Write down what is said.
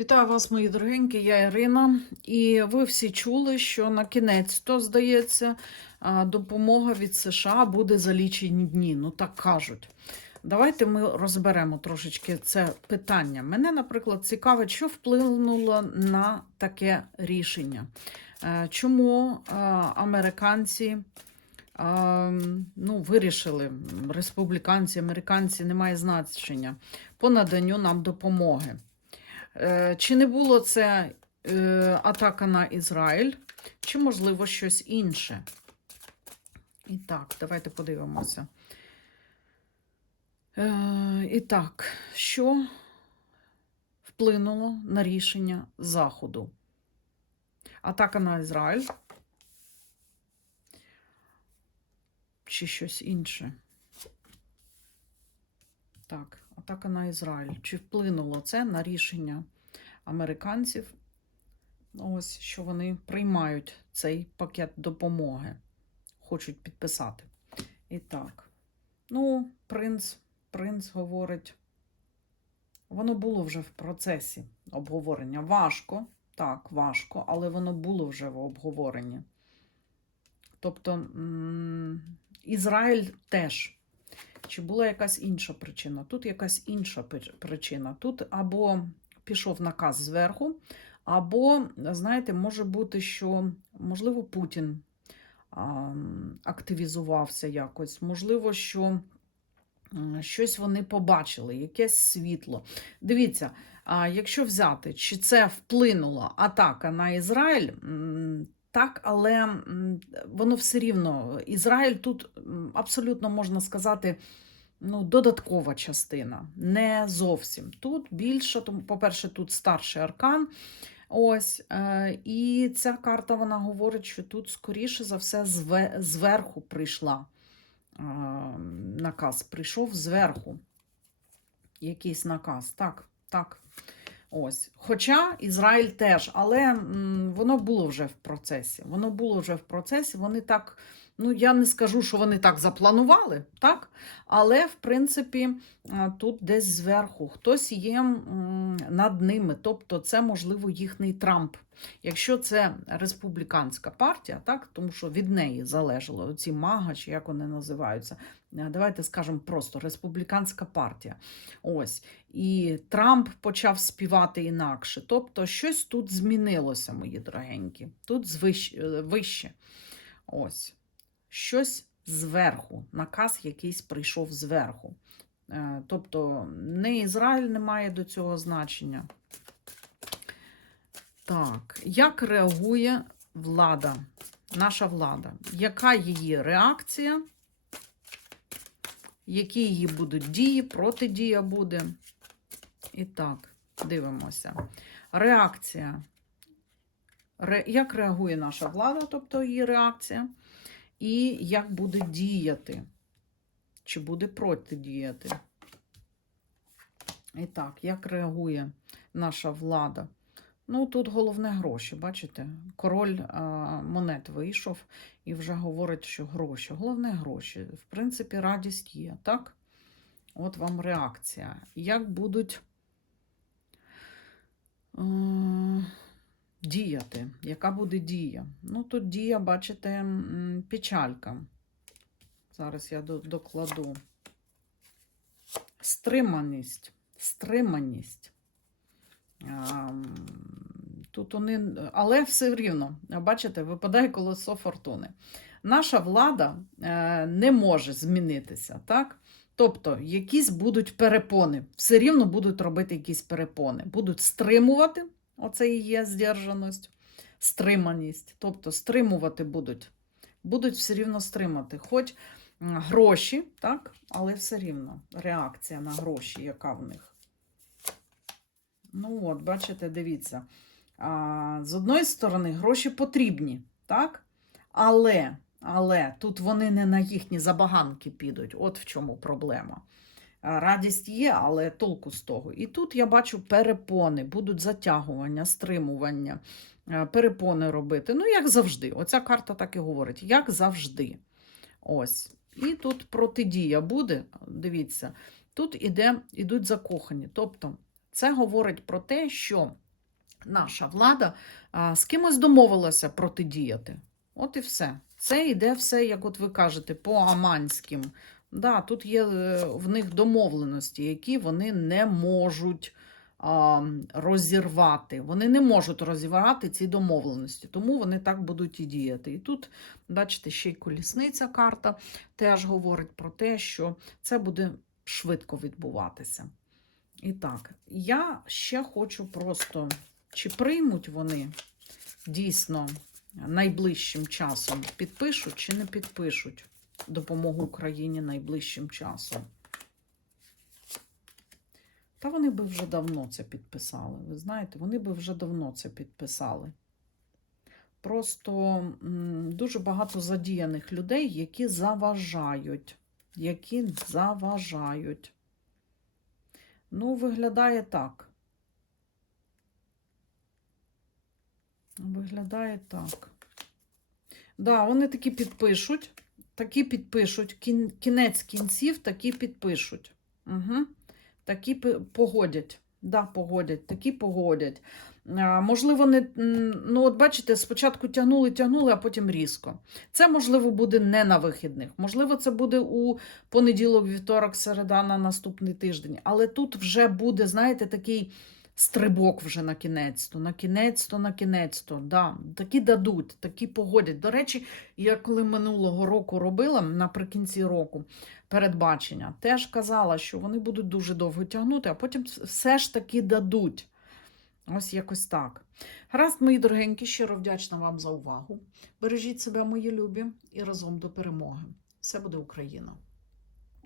Вітаю вас, мої дорогенькі, я Ірина. І ви всі чули, що на кінець то, здається, допомога від США буде за лічені дні. Ну так кажуть. Давайте ми розберемо трошечки це питання. Мене, наприклад, цікавить, що вплинуло на таке рішення. Е, Чому е, американці е, ну, вирішили, республіканці, американці, немає значення по наданню нам допомоги. Е, Чи не було це е, атака на Ізраїль, чи, можливо, щось інше? І так, давайте подивимося. Е, І так, що вплинуло на рішення Заходу? Атака на Ізраїль? Чи щось інше? Так, атака на Ізраїль. Чи вплинуло це на рішення американців? Ось що вони приймають цей пакет допомоги, хочуть підписати. І так, ну, принц, принц говорить, воно було вже в процесі обговорення. Важко, так, важко, але воно було вже в обговоренні. Тобто, Ізраїль теж. Чи була якась інша причина? Тут якась інша причина. Тут або пішов наказ зверху, або, знаєте, може бути, що, можливо, Путін активізувався якось, можливо, що щось вони побачили, якесь світло. Дивіться, якщо взяти, чи це вплинула атака на Ізраїль, так, але воно все рівно. Ізраїль тут абсолютно можна сказати. Ну, додаткова частина, не зовсім. Тут більше, тому, по-перше, тут старший аркан. Ось, е, і ця карта вона говорить, що тут, скоріше за все, зве, зверху прийшла е, наказ. Прийшов зверху якийсь наказ. Так, так. Ось. Хоча Ізраїль теж, але м, воно було вже в процесі. Воно було вже в процесі. Вони так, ну я не скажу, що вони так запланували, так? Але в принципі тут десь зверху хтось є над ними. Тобто, це можливо їхній Трамп. Якщо це республіканська партія, так тому що від неї залежало ці мага, чи як вони називаються. Давайте скажемо просто республіканська партія. Ось. І Трамп почав співати інакше. Тобто, щось тут змінилося, мої дорогенькі. Тут е, вище. Ось. Щось зверху. Наказ якийсь прийшов зверху. Е, Тобто, не Ізраїль не має до цього значення. Так, як реагує влада, наша влада? Яка її реакція? Які її будуть дії, протидія буде? І так, дивимося. Реакція. Ре, як реагує наша влада, тобто її реакція, і як буде діяти? Чи буде протидіяти? І так, як реагує наша влада? Ну, тут головне гроші, бачите? Король а, монет вийшов і вже говорить, що гроші. Головне гроші. В принципі, радість є, так? От вам реакція. Як будуть е, діяти? Яка буде дія? Ну, тут дія, бачите, печалька. Зараз я докладу. Стриманість. Стриманість. Тут вони, але все рівно, бачите, випадає колесо фортуни. Наша влада е, не може змінитися, так? Тобто, якісь будуть перепони, все рівно будуть робити якісь перепони, будуть стримувати, оце і є здержаність, стриманість. Тобто, стримувати будуть, будуть все рівно стримати. Хоч гроші, так, але все рівно реакція на гроші, яка в них. Ну от, бачите, дивіться. А, з одної сторони, гроші потрібні, так? Але, але тут вони не на їхні забаганки підуть. От в чому проблема. Радість є, але толку з того. І тут я бачу перепони, будуть затягування, стримування, е, перепони робити. Ну, як завжди. Оця карта так і говорить, як завжди. Ось. І тут протидія буде. Дивіться, тут іде, ідуть закохані. Тобто, це говорить про те, що наша влада з кимось домовилася протидіяти. От і все. Це йде все, як от ви кажете, по аманським. Да, тут є е, в них домовленості, які вони не можуть а, розірвати. Вони не можуть розірвати ці домовленості, тому вони так будуть і діяти. І тут, бачите, ще й колісниця карта теж говорить про те, що це буде швидко відбуватися. І так, я ще хочу просто, чи приймуть вони дійсно найближчим часом, підпишуть чи не підпишуть допомогу Україні найближчим часом. Та вони би вже давно це підписали. Ви знаєте, вони би вже давно це підписали. Просто дуже багато задіяних людей, які заважають. Які заважають. Ну, виглядає так. Виглядає так. Да, вони такі підпишуть, такі підпишуть, кін, кінець кінців такі підпишуть. Угу. Такі погодять. Да, погодять, такі погодять. А, можливо, не, ну, от бачите, спочатку тягнули, тягнули, а потім різко. Це, можливо, буде не на вихідних. Можливо, це буде у понеділок, вівторок, середа на наступний тиждень. Але тут вже буде, знаєте, такий стрибок вже на кінець-то, на кінець-то, на кінець-то. Да, такі дадуть, такі погодять. До речі, я коли минулого року робила наприкінці року передбачення, теж казала, що вони будуть дуже довго тягнути, а потім все ж таки дадуть. Ось якось так. Гаразд, мої дорогенькі, щиро вдячна вам за увагу. Бережіть себе, мої любі, і разом до перемоги. Все буде Україна!